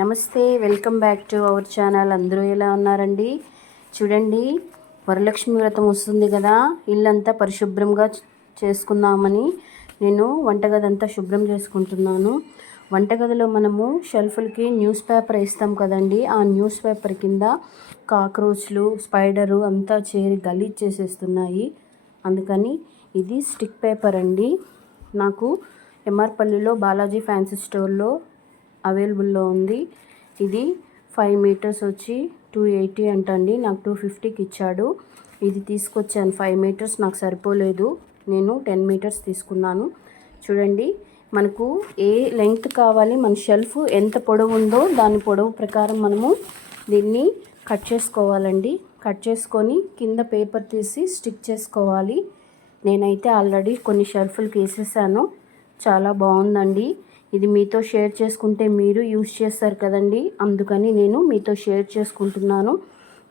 నమస్తే, welcome back to our channel. అందరూ ఎలా ఉన్నారండి? చూడండి, వరలక్ష్మి వ్రతం వస్తుంది కదా, ఇల్లంతా పరిశుభ్రంగా చేసుకుందామని నేను వంటగది అంతా శుభ్రం చేసుకుంటున్నాను. వంటగదిలో మనము షెల్ఫ్లకి న్యూస్ పేపర్ వేస్తాం కదండి, ఆ న్యూస్ పేపర్ కింద కాక్రోచ్లు, స్పైడరు అంతా చేరి గలీజ్ చేసేస్తున్నాయి. అందుకని ఇది స్టిక్ పేపర్ అండి. నాకు ఎంఆర్పల్లిలో బాలాజీ ఫ్యాన్సీ స్టోర్లో అవైలబుల్లో ఉంది. ఇది 5 మీటర్స్ వచ్చి 280 అంటండి. నాకు 250కి ఇచ్చాడు. ఇది తీసుకొచ్చాను. 5 మీటర్స్ నాకు సరిపోలేదు, నేను 10 మీటర్స్ తీసుకున్నాను. చూడండి, మనకు ఏ లెంగ్త్ కావాలి, మన షెల్ఫ్ ఎంత పొడవు ఉందో దాని పొడవు ప్రకారం మనము దీన్ని కట్ చేసుకోవాలండి. కట్ చేసుకొని కింద పేపర్ తీసి స్టిక్ చేసుకోవాలి. నేనైతే ఆల్రెడీ కొన్ని షెల్ఫ్లకి వేసేసాను. చాలా బాగుందండి. ఇది మీతో షేర్ చేసుకుంటే మీరు యూజ్ చేస్తారు కదండి, అందుకని నేను మీతో షేర్ చేసుకుంటున్నాను.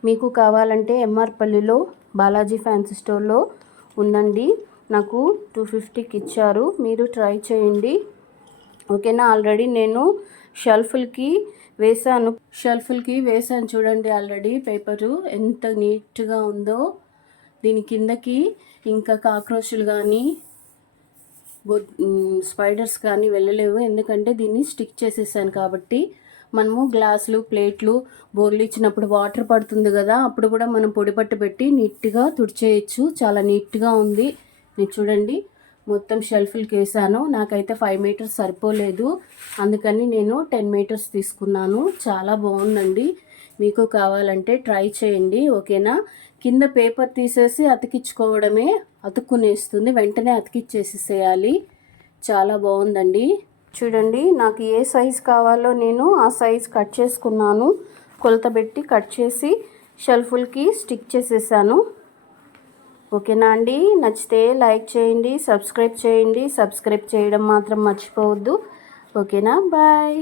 మీకు కావాలంటే ఎంఆర్పల్లిలో బాలాజీ ఫ్యాన్సీ స్టోర్లో ఉందండి. నాకు 250కి ఇచ్చారు. మీరు ట్రై చేయండి, ఓకేనా? ఆల్రెడీ నేను షెల్ఫ్లకి వేసాను చూడండి. ఆల్రెడీ పేపరు ఎంత నీట్గా ఉందో. దీని కిందకి ఇంకా కాక్రోచ్లు కానీ స్పైడర్స్ కానీ వెళ్ళలేవు, ఎందుకంటే దీన్ని స్టిక్ చేసేసాను కాబట్టి. మనము గ్లాసులు, ప్లేట్లు, బోర్లు ఇచ్చినప్పుడు వాటర్ పడుతుంది కదా, అప్పుడు కూడా మనం పొడి పట్టు పెట్టి నీట్గా తుడిచేయచ్చు. చాలా నీట్గా ఉంది. నేను చూడండి, మొత్తం షెల్ఫ్లకి వేసాను. నాకైతే 5 మీటర్స్ సరిపోలేదు, అందుకని నేను 10 మీటర్స్ తీసుకున్నాను. చాలా బాగుందండి. మీకు కావాలంటే ట్రై చేయండి, ఓకేనా? కింద పేపర్ తీసేసి అతికించుకోవడమే, అతుక్కునేస్తుంది. వెంటనే అతికిచ్చేసేయాలి. చాలా బాగుందండి. చూడండి, నాకు ఏ సైజు కావాలో నేను ఆ సైజు కట్ చేసుకున్నాను. కొలత పెట్టి కట్ చేసి షెల్ఫ్లకి స్టిక్ చేసేసాను. ఓకేనా అండి? నచ్చితే లైక్ చేయండి, సబ్స్క్రైబ్ చేయండి. సబ్స్క్రైబ్ చేయడం మాత్రం మర్చిపోవద్దు, ఓకేనా? బాయ్.